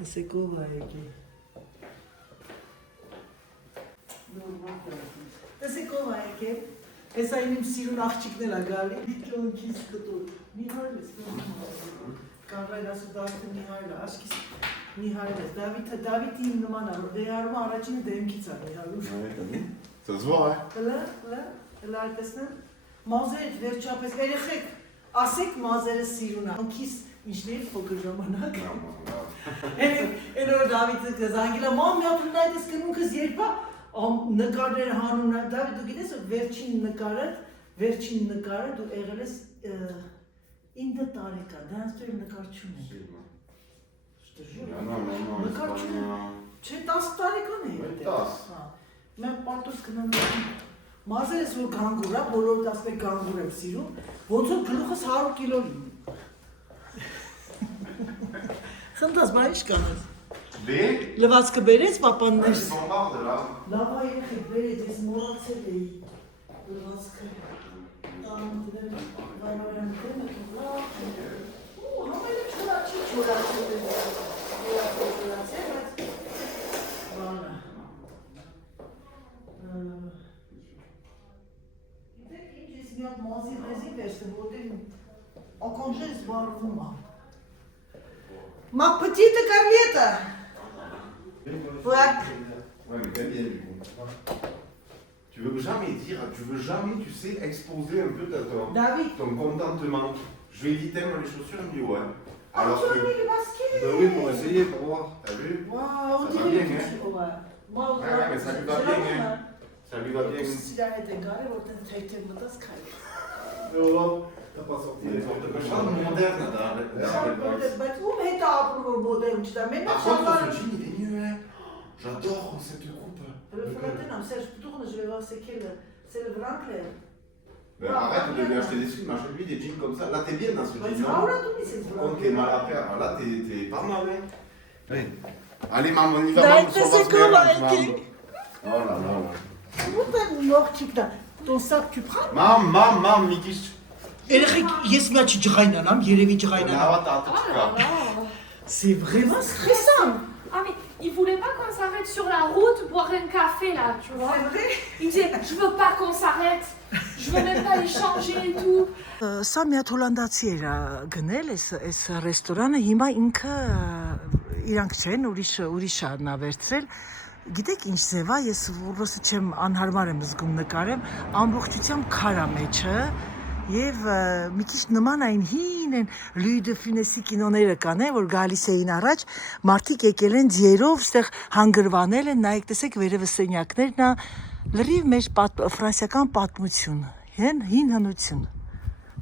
Տեսեք ով է եկել։ Տեսեք ով է եկել։ Հեսա իմ սիրուն աղջիկներ ա գալի։ Ճոնքից կտոր։ Միհայել ես Կարվել ասու Դավիթը Միհայել է, աշկիս Միհայել ես։ Դավիթ իմ նման ա, դեհարում առաջինը դեմքից ա դեհարում։ Ça se voit, Հլա տեսնեմ։ Մազերդ վերջապես երեխեք, ասեք մազերը սիրուն ա։ Անքիս ինչներ փոքր ժամանակ։ Են որ Դավիթը զանգելա, մամ մի հատ ունա այս կնունքս երբ ա նկարներ հանուն ա։ Դավիթ դու գիտես որ վերջին նկարը դու եղել ես 9 տարեկան, դրանց դու նկար չունես։ Նկար չունես։ Չէ 10 տարեկան է։ 10։ Մենք պարտոս գնանք մազերս որ գանգուր ա, բոլորը ասում են գանգուր եմ սիրում, ոնց որ գլուխս 100 կիլո լինի։ Խնդաս, բա ինչ կանես։ Լվացքը բերեց պապաններ։ Լավ է երեխեք բերեց, ես մոռացել էի լվացքը։ Համերը չորացել է։ Մազի ռեզին վերցնեմ, որտեղ ակոնժը զբարվում ա։ Ma petite Carlietta. Voilà. Ouais, mais t'aimes bien du coup. Tu veux jamais dire, tu veux jamais, tu sais, exposer un peu ton contentement. Je lui ai dit, t'aimes les chaussures, il me dit ouais. Alors tu as mis le basket. Bah oui, pour essayer, pour voir. T'as vu? Waouh, ça va bien, hein? Ouais. Moi, ouais, mais ça lui va bien, hein? Ça lui va bien. Si la été garée, on t'a traité de motascaille. T'as pas sorti les portes de chambre moderne, là. Mais où est ta pour moderne? Tu t'as même pas ce jean, il est mieux, hein? J'adore cette coupe. Je vais voir c'est quel. C'est le Wrangler. Ben arrête de lui acheter des jeans, achète-lui des jeans comme ça. Là, t'es bien dans ce jean. Non, t'es mal à faire. Là, t'es pas mal, hein? Oui. Allez, maman, on y va. Oh là là. Où t'es mort, Chikda? Ton sac, tu prends? Mam, Mikish. Yes, mais tu c'est vraiment stressant. Ah mais il voulait pas qu'on s'arrête sur la route boire un café là, tu vois. C'est vrai? Il disait je veux pas qu'on s'arrête. Je veux même pas échanger et tout. Սա մի հատ հոլանդացի էր գնել այս ռեստորանը, հիմա ինքը իրանք չեն, ուրիշ նա վերցրել։ Գիտեք ինչ ձև է, ես որոշ չեմ անհարմար եմ զգում նկարեմ, ամբողջությամբ քարա մեջը եւ մի քիչ նման այն հին են Լուի դե Ֆյունեսի կինոները կան, որ գալիս էին առաջ, մարդիկ եկել են ձիերով, այդտեղ հանգրվանել են, նայեք տեսեք վերևը սենյակներն է, լրիվ մեր ֆրանսիական պատմություն, հին հնություն։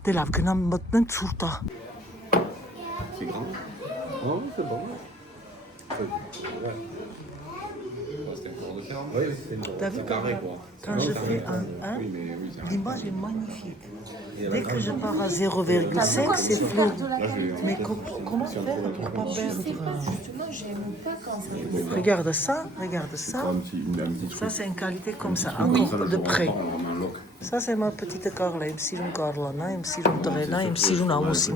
Դե լավ, գնամ մտնեմ ցուրտ է։ C'est grand? Oh, c'est bon. Oui, c'est carré quoi. Quand je fais l'image est magnifique. Dès que je pars à 0,5, c'est flou. Mais comment faire pour pas perdre? Regarde ça. Ça, c'est une qualité comme ça, encore de près. Ça, c'est ma petite Carla. Il me siroune Carlana, il me siroune Torena, il me siroune Amos.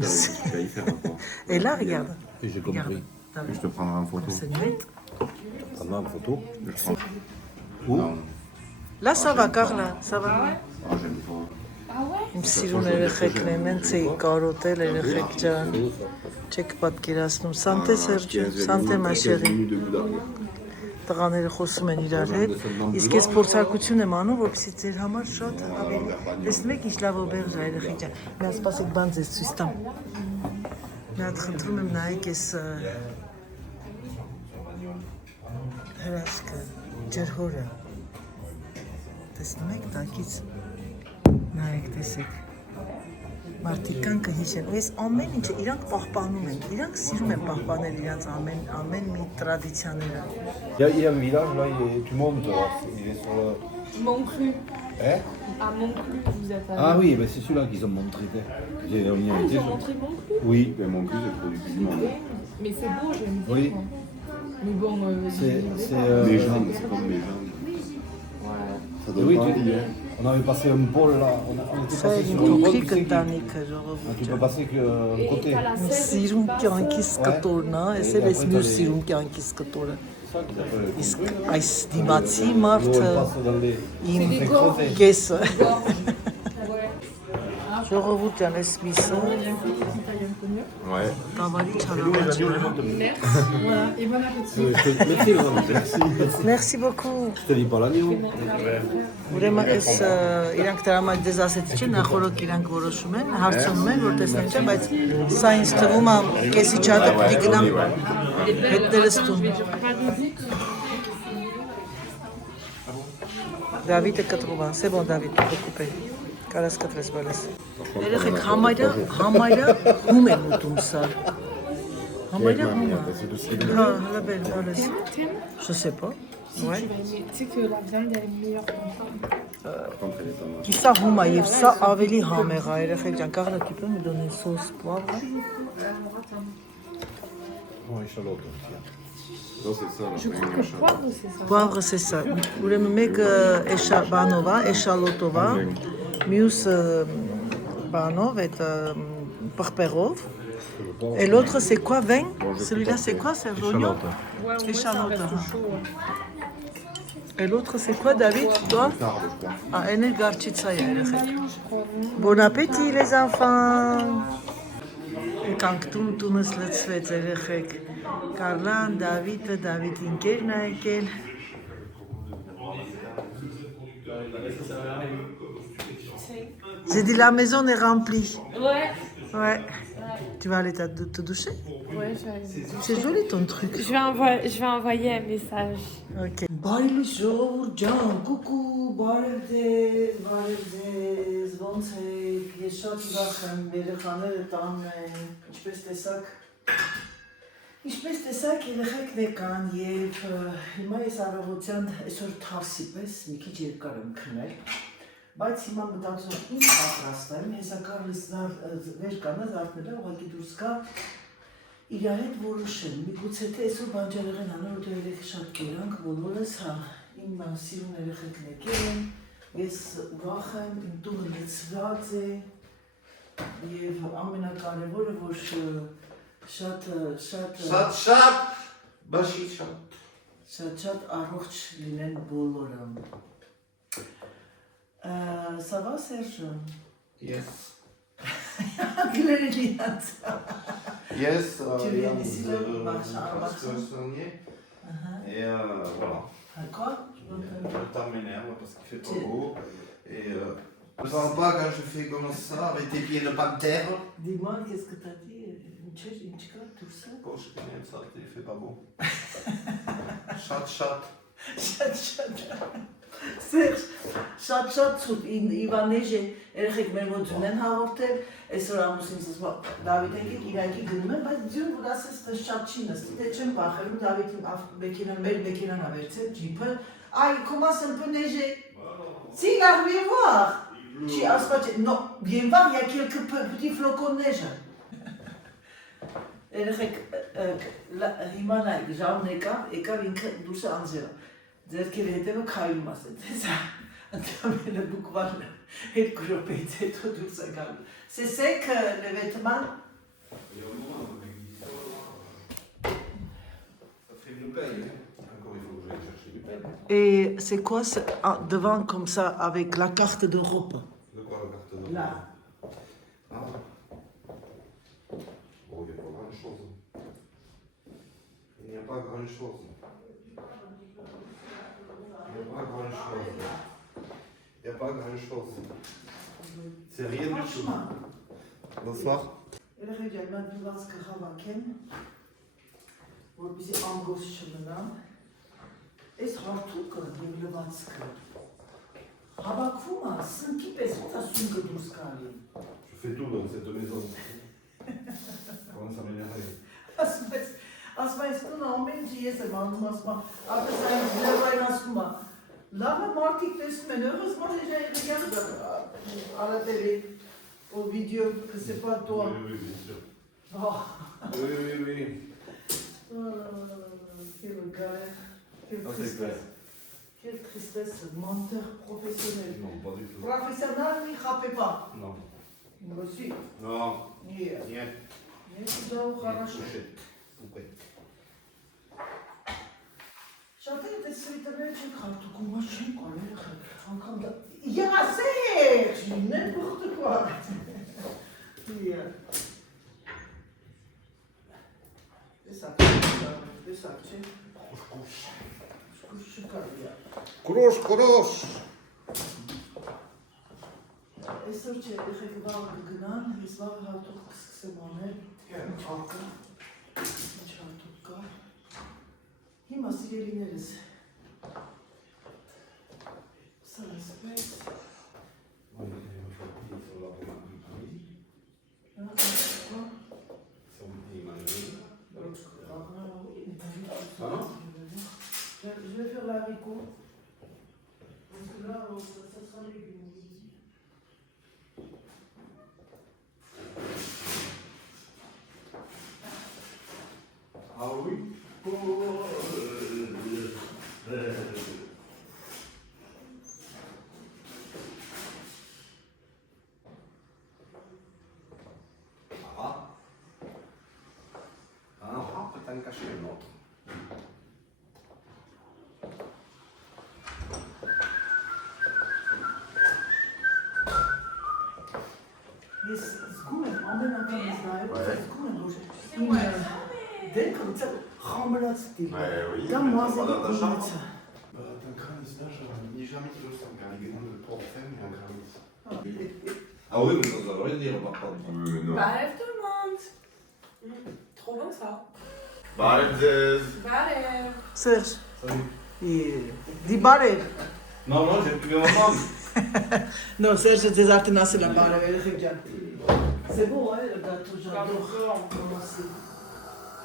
Et là, regarde. J'ai compris. Je te prendrai en photo. C'est net. Prends-moi en photo. Où? Là, ça va, Carla, ça va. Ah, j'aime pas. Ah ouais? Իմ սիրուն երեխեքներն են ցեի կարոտել երեխեք ջան։ Չեք պատկերացնում։ Սանտե Սերջո, Սանտե Մաշերի։ Տղաները խոսում են իրար հետ։ Իսկ ես փորձարկություն եմ անում, որպեսզի ձեր համար շատ ավելի։ Տեսնում եք ինչ լավ օբերժ է երեխեք ջան։ Մի հատ սպասեք բան ձեզ ցույց տամ։ Մի հատ խնդրում եմ նայեք այս հրաշքը, ջրհորը։ Տեսնում եք տակից։ Նայեք, տեսեք, մարդիկ կան կհիշեն, ես ամեն ինչը իրանք պահպանում են, իրանք սիրում են պահպանել իրանք ամեն մի տրադիցիաները։ Il y a un village là, tu montes, il est sur le... Montcru. Hein? À Montclu, vous êtes allé. Ah oui, ben c'est celui-là qu'ils ont montré. Ils ont montré Montclu? Oui. Mais mon cul, c'est le produit du monde. Mais c'est beau, j'aime bien. Oui. Mais bon, c'est Les jambes, c'est comme les jambes. Ouais. Ça donne pas envie, hein. On avait passé un pôle là, on était Սա passé իմ sur un pôle, փոքրիկ tu sais, ընտանիքը tu ժողովուրդ peux passer que le côté. T'as la selle Սիրուն qui passe. կյանքիս կտորն է, այս էլ էս մյուս սիրուն կյանքիս կտորը։ C'est ça qui s'appelle le Իսկ concret. այս դիմացի L'eau, մարդը elle passe dans les. իմ C'est creusé. կեսը։ Ouais. Ժողովուրդ ջան, այս միսը Ouais. տավարի չարավաճ է։ Voilà, et bon appétit. Merci, merci. Merci beaucoup։ Je te dis pas l'agneau. Ուրեմն այս իրանք դրամա դեզ ասեցի չէ նախորդ իրանք որոշում են, հարցնում են որ տեսնեն չէ, բայց սա ինձ թվում է կեսի չաթը պիտի գնամ հետներս տուն։ Դավիթը կտրում է, c'est bon David, tu peux couper։ Կարաս կտրես բալես։ Երեխեք համայրը հում են ուտում սա։ Համայրը հում է։ Հա, հələ բեր բալես։ Je sais pas. Ouais. Tu sais que la viande elle est meilleure comme ça. Սա հում է եւ սա ավելի համեղ է, երեխեք ջան, կարա tu peux me donner sauce poivre? Ouais, échalote. Non, c'est ça. Je crois que poivre c'est ça. Poivre c'est ça. Ուրեմն մեկը բանով է, էշալոտով է, մյուսը բանով, это պղպեղով. Et l'autre c'est quoi, vin? Celui-là c'est quoi, c'est l'oignon? Ouais, au moins ça Échalote. reste chaud. Et l'autre c'est quoi, David, toi? Ah, elle est garchitsa, երեխեք. Bon appétit les enfants. Եկանք տունս լցվեց երեխեք։ Կարլան, Դավիթը, Դավիթ ինկերն է եկել։ J'ai dit la maison est remplie. Ouais. Ouais. Tu vas aller te doucher? Ouais, je vais aller. C'est joli ton truc. Je vais envoyer un message. Ok. Բարի ժողովուրդ ջան, կուկու, բարև ձեզ, ոնց եք, ես շատ ուրախ եմ, երեխաները տանն են, ինչպես տեսակ երեխեքն եկան եւ հիմա ես առավոտյան այսօր թավսի պես մի քիչ երկար եմ քնել, բայց հիմա մտածում եմ ինչ պատրաստեմ, հեսակարս վեր կանա զարթնելա, ուղղակի դուրս գա իր հետ որոշեմ, միգուցե թե այսօր բանջարեղեն անել, որտեղ երեխի շատ կերանք, բոլորս, հա, իմ սիրուն երեխեքն եկել են, ես ուրախ եմ, իմ տունը լցված է եւ ամենակարևորը, որ շատ առողջ լինեն բոլորը։ Ça va, Serge? Yes. Անգլերեն իրանց։ Yes. Tu viens d'ici, là, marche. Et voilà. Quoi? Le temps m'énerve parce qu'il fait pas beau. Et ne parle pas quand je fais comme ça, avec tes pieds de panthère. Dis-moi, qu'est-ce que t'as dit? Une chica, tout ça? Bon, je connais ça, il fait pas beau. Chat. Serge, շատ ցույց Իվանեժը երեխեք մեր մոտ ունեն հաղորդել, այսօր ամուսինս ասում Դավիթ եկեք իրանքի գնում են, բայց ձյուն որ ասես թե շատ չի նստի, դե չեմ բախելու Դավիթին մեքենան մեր մեքենան ավերցել ջիփը, ay comment ça peut neiger? Si, là, viens voir. Չի ասված, non, viens voir, il y a quelques petits flocons de neige. Երեխեք հիմա նայեք, ժամն եկավ ինքը դուրս անձերը ձերքերի հետևը քայլում ասեց, հեսա ընդամենը բուկվալը երկու րոպեից հետո դուրս է գալու։ C'est sec le vêtement? Ça fait une paille. Encore, il faut que j'aille chercher du paille. Et c'est quoi devant comme ça avec la carte d'Europe? De quoi la carte de Là. Ah. Bon, il n'y a pas grand-chose. Il n'y a pas grand-chose. Il n'y a pas grand-chose. C'est rien du tout. Bonsoir. Երեխեք ջան, դուլացքը հավաքեմ, որպեսզի անգոս չմնա։ Այս հարթուկը եւ լվացքը հավաքվում է, սնկի պես ոնց է սունկը դուրս գալի։ Je fais tout dans cette maison. Comment ça m'énerve? Ասում ես տունը ամեն ինչ ես եմ անում, ասում ապես այն լավային ասում է, լավը մարդիկ տեսնում են, heureusement les gens ils regardent à la télé, au vidéo, que c'est pas toi. Oui, bien sûr. Oh. Oui. Quelle galère. Quelle Ah, c'est clair. tristesse. Quelle tristesse, menteur professionnel. Non, pas du tout. Professionnel, il ne frappe pas. Non. Moi aussi. Non. Нет. Нет. Нет, да, хорошо. Слушай. Շատ է տեսրիտներ չեն խարտուկում, ոչ չեն կոներ անգամ դա։ Յասեր, չինեն բուխտուկվա։ Տեսակ չէ։ Շկուշ չկար յա։ Կրոշ։ Այսօր չէ, եղեք վաղ գնան, ես վաղ հատուկ կսկսեմ անել։ Ակա, ինչ հատուկ կա։ Հիմա սիրելիներս, սա ասպես, je vais faire l'haricot, parce que là, ça sera légumes. Ah oui. Peut-être cacher un autre. Ես զգում եմ ամեն անգամ ես նայում, զգում եմ որ C'est իմ moi. դեմքը ոնց խամրած դի։ Oui. Դա մազերի Dans ta chambre. կողմից է։ T'as un crâne là, j'ai jamais dit ça, mais il y a de portrait, mais un crâne. Ah oui, mais ça doit rien dire par contre. Non. Bref tout le monde. Trop bon ça. Bye, Zez. Bref. Սերժ, Salut. դի բարև։ Non, non, j'ai plus ma femme. Non, Serge, ձեզ արդեն ասել եմ բարև երեխեք ջան։ C'est bon, hein, le gâteau, j'adore.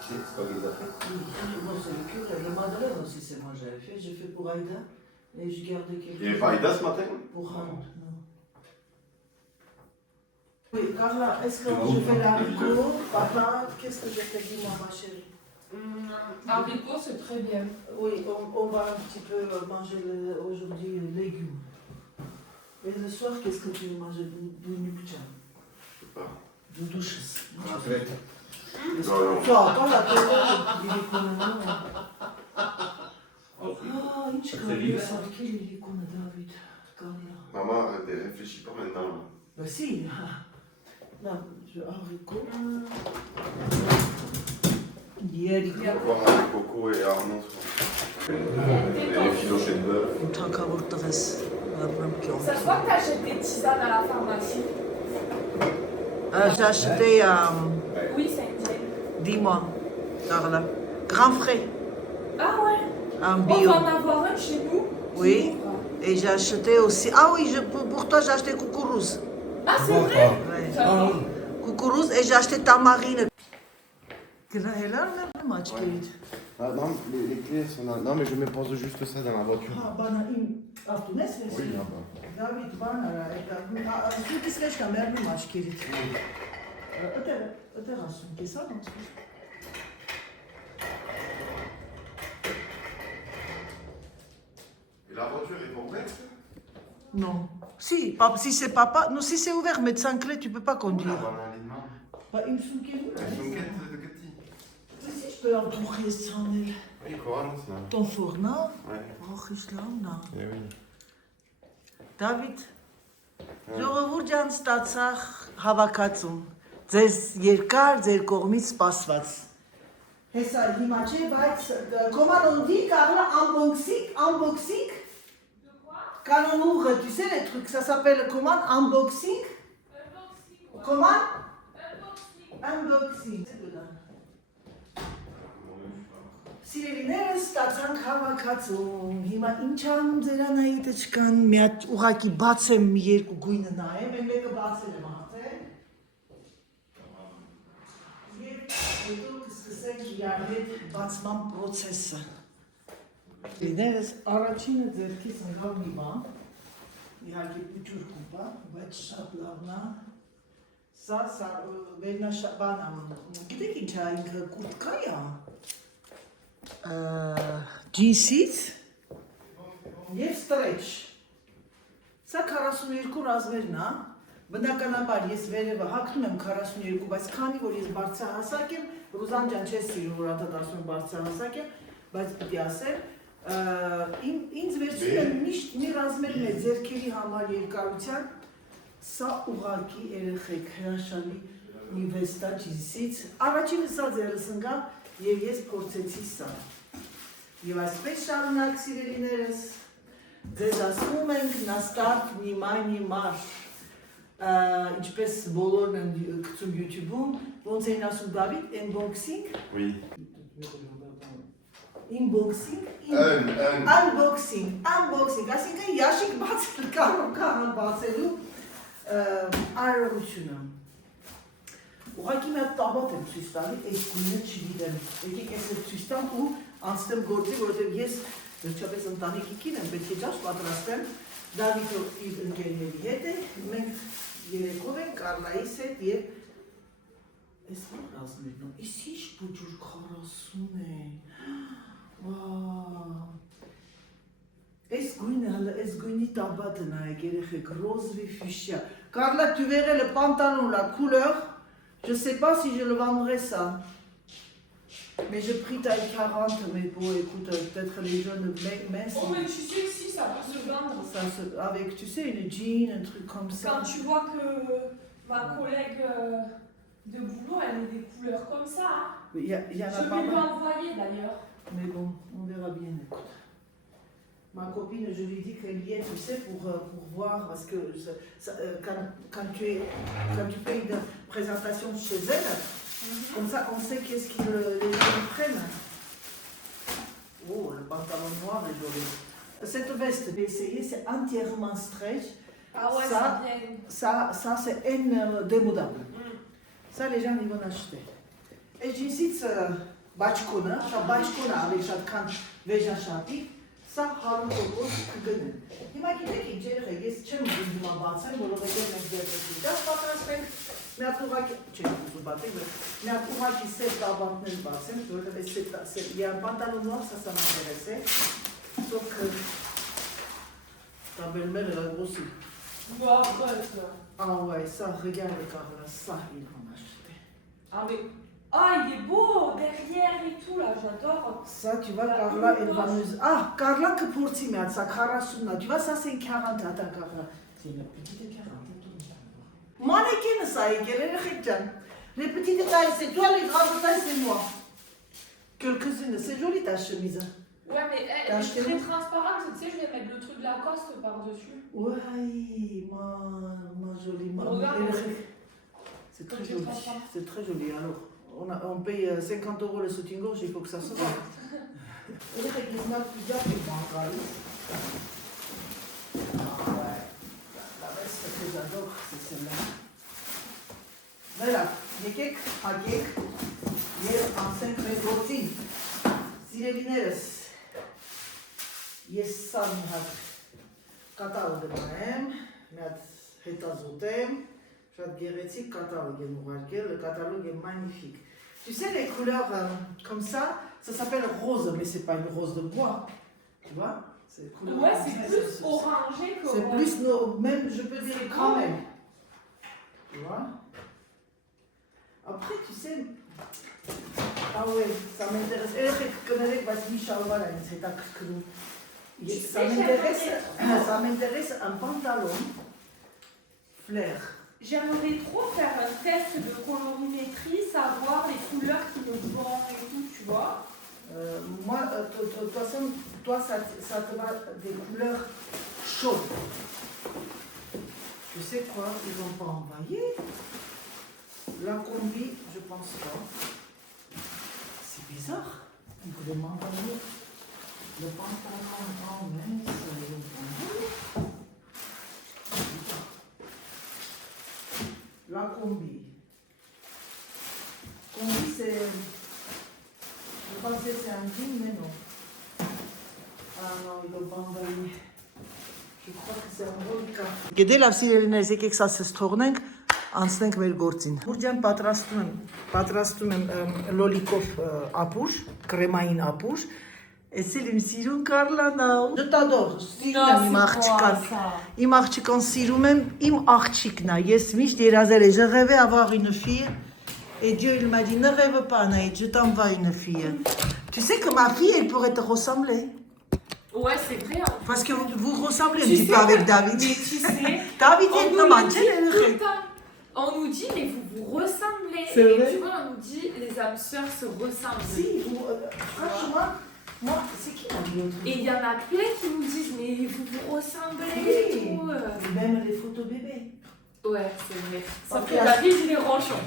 C'est pas qu'ils ont fait. Bon, c'est le cul, le madeleine aussi, c'est moi j'avais fait. J'ai fait pour Aïda et je gardais quelque Il n'y avait pas Aïda ce matin? pour Han. Non. Oui, Carla, est-ce que je fais l'haricot? Papa, qu'est-ce que je fais? Dis-moi, ma chérie. Haricot c'est très bien. Oui, on va un petit peu manger aujourd'hui les légumes. Et le soir, qu'est-ce que tu veux manger? Du nukcha. Je sais pas. Du douches. La crête. Non, pas la télé, il est comme Ah, ինչ կարելի է սարքել իրիկունը, Դավիթ, կարելի է։ Maman, réfléchis pas maintenant. Bah si, là, je haricot. Երիկո։ On va voir avec Coco et Arnaud. Les filochés de bœuf. Իմ թանկավոր տղես, ապրեմ կյոմ։ Ça se voit que t'achètes des tisanes à la pharmacie. J'ai acheté, Oui, c'est indien. dis-moi, Carla, grand frais, Ah ouais. un On bio. va en avoir un chez nous. Oui, et j'ai acheté aussi, ah oui, pour toi j'ai acheté coucourouz. Ah c'est vrai. Ouais. J'adore. Coucourouz et j'ai acheté tamarine. Ah non, les clés sont là. Non, mais je me pose juste ça dans la voiture. Ah, bana im avtunes Oui, là-bas. David bana Türk İsveç'ten mermi maç kilit. Öte rasyon keser mi? Et la voiture est ouverte? Non. Si, si c'est papa, non, si c'est ouvert, mais sans clé, tu peux pas Où conduire. la banane? Bah, il me semble qu'il est La chouquette de Cathy. Si je peux entourer sans elle. Oui, quoi, ça? Ton fourneau? Ouais. Oh, ich glaube, Eh oui. David, ժողովուրդ ջան ստացա հավաքածուն։ Ձեզ երկար ձեր կողմից սպասված։ Հեսա հիմա չէ, բայց comment on dit Carla unboxing? Quand on ouvre, tu sais les trucs, ça s'appelle comment? Unboxing? Comment? Unboxing. Սիրելիներս ստացանք հավաքածուն, հիմա ինչ անում ձերանայիթը չկան, մի հատ ուղակի բաց եմ երկու գույնը նայեմ, են մեկը բացել եմ արդեն։ Եվ հետո կսկսենք իրար հետ բացման պրոցեսը։ Սիրելիներս առաջինը ձերքիս ընկավ մի բան, իհարկե պուճուր կուպա, բայց շատ լավն է։ Սա վերնաշաբան ամ, գիտեք ինչ է, ինքը կուրտկա է։ Ջինսից խեչ։ Սա 42 ռազմերն է։ Բնականաբար ես վերևը հագնում եմ 42, բայց քանի որ ես բարձրահասակ եմ, Ռուզան ջան չես սիրում, որ անդադ ասում եմ բարձրահասակ եմ, բայց պիտի ասել, ինձ վերցնում եմ միշտ մի ռազմեր մեծ ձեռքերի համար երկարության, սա ուղղակի երեխեք հրաշալի մի վեստա ճիզից, առաջինը սա ձեռս ընկավ եւ ես փորձեցի սա։ Եվ այսպես շարունակ սիրելիներս, ձեզ ասում ենք նաստարտ նիմար, ինչպես բոլորն են գցում YouTube-ում, ոնց էին ասում Դավիթ, unboxing, Oui. unboxing, այսինքն ящик բացել կարող բացելու արարողությունը։ Ուղղակի մի հատ տաբատ եմ ցույց տալի, այս գույնը չգիտեմ։ Եկեք ես ցույց տամ ու անցնեմ գործի, որովհետև ես վերջապես ընտանիքի կին եմ, պետք է ճաշ պատրաստեմ։ Դավիթը իր ընկերների հետ է, մենք երեկով ենք Կարլայիս հետ եւ այս ռազմերն ու ის ինչ բուջուր 40 է։ Վաա։ Այս գույնի տաբատը նայեք երեխեք, ռոզվի ֆիշյա։ Կարլա, tu verrais le pantalon, la couleur. Je sais pas si je le vendrai ça. Mais je pris taille 40, mais bon, écoute, peut-être les jeunes minces. Oh, mais tu sais que si, ça peut se vendre. Avec, tu sais, une jean, un truc comme ça. Quand tu vois que ma collègue de boulot, elle a des couleurs comme ça. Hein. Il y en a je pas vais lui mal. envoyer d'ailleurs. Mais bon, on verra bien, écoute. Ma copine, je lui dis qu'elle y est, tu sais, pour voir, parce que quand tu fais une présentation chez elle, comme ça, on sait qu'est-ce qu'ils les gens prennent. Oh, le pantalon noir est joli. Cette veste, j'ai essayé, c'est entièrement stretch. Ah ouais, ça, c'est bien. Ça c'est indémodable. Ça, les gens, ils vont acheter. Et j'insiste, bachkona, avec chacun, déjà chapitre. Սա 100% կգնեն։ Հիմա գիտեք ինչ երեխեք, ես չեմ ուզում հիմա բացեմ, որովհետև մենք դեպի դա պատրաստենք, մի հատ ուղղակի, չեմ ուզում բացել, մի հատ ուղղակի սետ տաբատներ բացեմ, որովհետև այս pantalon noir, ça m'intéressait, sauf que ta belle-mère elle a grossi. Bah, ouais, ça. Ah ouais, ça, regarde Carla, ça, ils vont acheter. Ah mais... Ah, il est beau, derrière et tout, là, j'adore. Ça, tu vois, Carla, elle va nous... Ah, Carla, que pour t'y mettre, ça, tu vois, ça, c'est une 40, attends, Carla. C'est une petite 40, mannequin, ça, les petites tailles, c'est toi, les grandes tailles, c'est moi. Quelques-unes, c'est joli ta chemise. Ouais, mais elle est très transparente, tu sais, je vais mettre le truc Lacoste par-dessus. Ouais, ma jolie, c'est très joli, c'est très joli, alors. On paye 50 € le soutien-gorge, il faut que ça se voit. Ah ouais, la veste que j'adore, c'est celle-là. Voilà, nekek, hakek, hier en 5 routine. Sirelineres. Yes, ça, catalogue de moi-même, mais hétazotem. Le catalogue est magnifique. Tu sais, les couleurs comme ça s'appelle rose, mais c'est pas une rose de bois. Tu vois? Ouais, c'est plus orangé que c'est plus, même, je peux dire quand même. Tu vois? Après, tu sais. Ah ouais, ça m'intéresse. Ça m'intéresse un pantalon flair. J'aimerais trop faire un test de colorimétrie, savoir les couleurs qui me vont et tout, tu vois. Moi, de toute façon, toi, ça te va des couleurs chaudes. Tu sais quoi, ils vont pas envoyer. La combi, je pense pas. C'est bizarre. Ils voulaient m'envoyer le pantalon en mince. La combi. Combi, c'est... Je pensais que c'est un jean, mais non. Ah non, ils ne l'ont pas envoyé. Je crois que c'est un volcan. Գիտել ավսիրելիներս եկեք սա ցես թողնենք, անցնենք մեր գործին։ Ուրջան պատրաստում եմ լոլիկով ապուր, կրեմային ապուր։ Էս էլ իմ սիրուն Կարլան ա։ Դտադոր, սիրում եմ իմ Non, c'est աղջկան։ quoi, ça? Իմ աղջկան սիրում եմ, իմ աղջիկն ա։ Ես միշտ երազել եմ, je rêvais avoir une fille. Et Dieu il m'a dit ne rêve pas Anaïd, je t'envoie une fille. Tu sais que ma fille elle pourrait te ressembler. Ouais, c'est vrai. Hein. Parce que vous ressemblez un Tu petit sais peu avec que- David. Mais tu sais, David on est nous normal, le tu dit sais, tout le temps. On nous dit, mais vous vous ressemblez. C'est Et vrai. tu vois, on nous dit, les âmes sœurs se ressemblent. Si, franchement, moi, c'est qui m'a dit l'autre Et il y en a plein qui nous disent, mais vous vous ressemblez Oui. et tout. Même les photos bébés. Ouais, c'est vrai. Sauf Ok. que David, il est ronchon.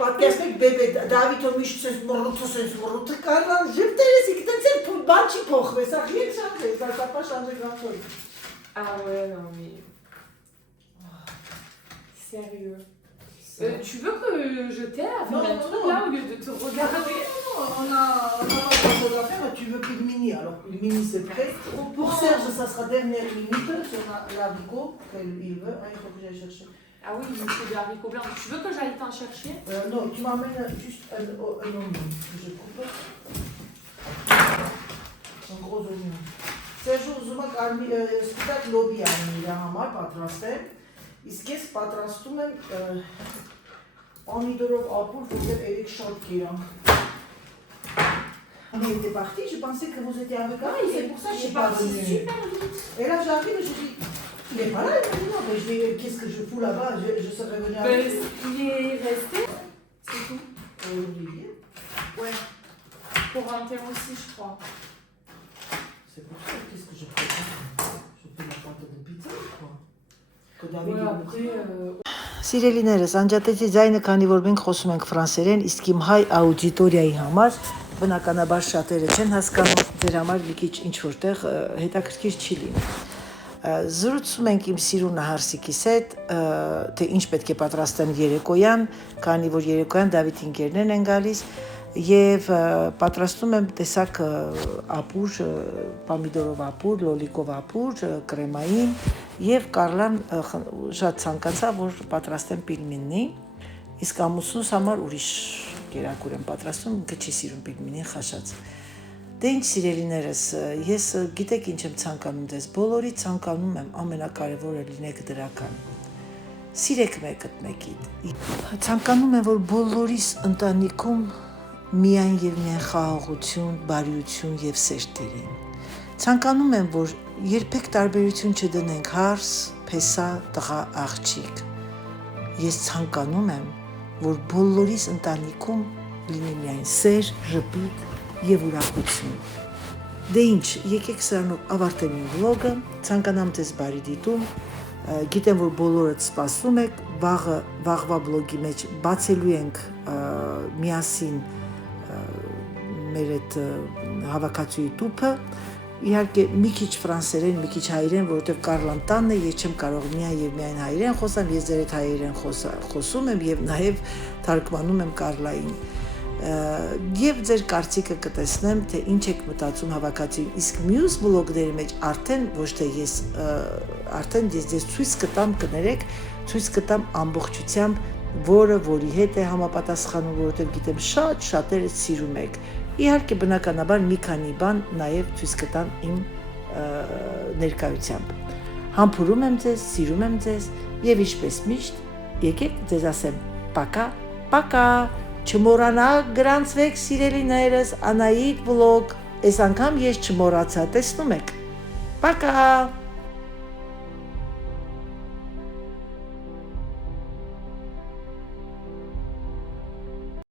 Պատկերացնեք բեբե Դավիթը միշտ ցես մորոթը Կարլան ժպտերես իքտեցել բան չի փոխվես ախ ես շանջես դասապա շանջեգացոյ Ah ouais, non mais... Sérieux. Tu veux que je t'aide Non, un non, truc non. là au lieu de te regarder? on a des affaires tu veux Pilmini alors Pilmini c'est prêt pour Serge ça sera dernière limite sur l'haricot qu'il veut il faut que j'aille chercher. Ah oui, il faut des haricots blancs. Tu veux que j'aille t'en chercher? Non tu m'amènes juste un oignon que je coupe un gros oignon. Serge ուզում եք սպիտակ լոբի անի իր համար պատրաստել իսկ ես պատրաստում եմ Pomidorov apur, vous êtes chaud kirank. On était parti, je pensais que vous étiez avec moi, c'est pour ça que je suis pas venue. Super vite. Et là j'arrive et je dis, il est pas là, il m'a dit non, mais je vais, qu'est-ce que je fous là-bas, je serais venue avec lui. Il est resté. C'est tout. Olivier, Ouais. Pour rentrer aussi, je crois. c'est pour ça, qu'est-ce que je fais? Je fais la pâte de pizza, quoi. Que David Ouais, il après... Սիրելիներս, անջատեցի ձայնը, քանի որ մենք խոսում ենք ֆրանսերեն, իսկ իմ հայ աուդիտորիայի համար բնականաբար շատերը չեն հասկանում, ձեր համար մի քիչ ինչ որտեղ հետաքրքիր չի լինի։ Զրուցում ենք իմ սիրուն Հարսիկիս հետ, թե ինչ պետք է պատրաստեն երեկոյան, քանի որ երեկոյան Դավիթի ընկերներն են գալիս եւ պատրաստում եմ տեսակ ապուր, պոմիդորով ապուր, լոլիկով ապուր, կրեմային եւ Կարլան շատ ցանկացավ որ պատրաստեմ պիլմինի, իսկ ամուսնուս համար ուրիշ կերակուր եմ պատրաստում, ինքը չի սիրում պիլմինին խաշած։ Դե ինչ սիրելիներս, ես գիտեք ինչ եմ ցանկանում դες, բոլորի ցանկանում եմ ամենակարևորը լինեք դրական։ Սիրեք մեկդ մեկիդ։ Ցանկանում եմ որ բոլորիս ընտանիքում միայն եւ միայն խաղաղություն, բարիություն եւ սեր տիրի։ Ցանկանում եմ որ երբեք տարբերություն չդնենք հարս, փեսա, տղա, աղջիկ։ Ես ցանկանում եմ որ բոլորիս ընտանիքում լինի միայն սեր, ժպիտ եւ ուրախություն։ Դե ինչ, եկեք սրանով ավարտեմ իմ վլոգը, ցանկանամ ձեզ բարի դիտում, գիտեմ որ բոլորդ սպասում եք, վաղվա վլոգի մեջ բացելու ենք միասին մեր այդ հավաքածուի տուփը, իհարկե մի քիչ ֆրանսերեն, մի քիչ հայերեն, որովհետև Կարլան տանն է, ես չեմ կարող միայն եւ միայն հայերեն խոսամ, ես ձեր հետ հայերեն խոսում եմ եւ նաեւ թարգմանում եմ Կարլային։ Եվ ձեր կարծիքը կտեսնեմ, թե ինչ եք մտածում հավաքածուին, իսկ մյուս վլոգների մեջ արդեն ոչ թե ես ձեզ ցույց կտամ, կներեք, ցույց կտամ ամբողջությամբ, որի հետ է համապատասխանում, որովհետև գիտեմ շատ շատերը սիրում եք։ Իհարկե բնականաբար մի քանի բան նաև ցույց կտամ իմ ներկայությամբ։ Համբուրում եմ ձեզ, սիրում եմ ձեզ եւ ինչպես միշտ եկեք ձեզ ասեմ պակա, պակա, չմոռանաք գրանցվեք սիրելիներս Անահիտ վլոգ, այս անգամ ես չմոռացա, տեսնում եք։ Պակա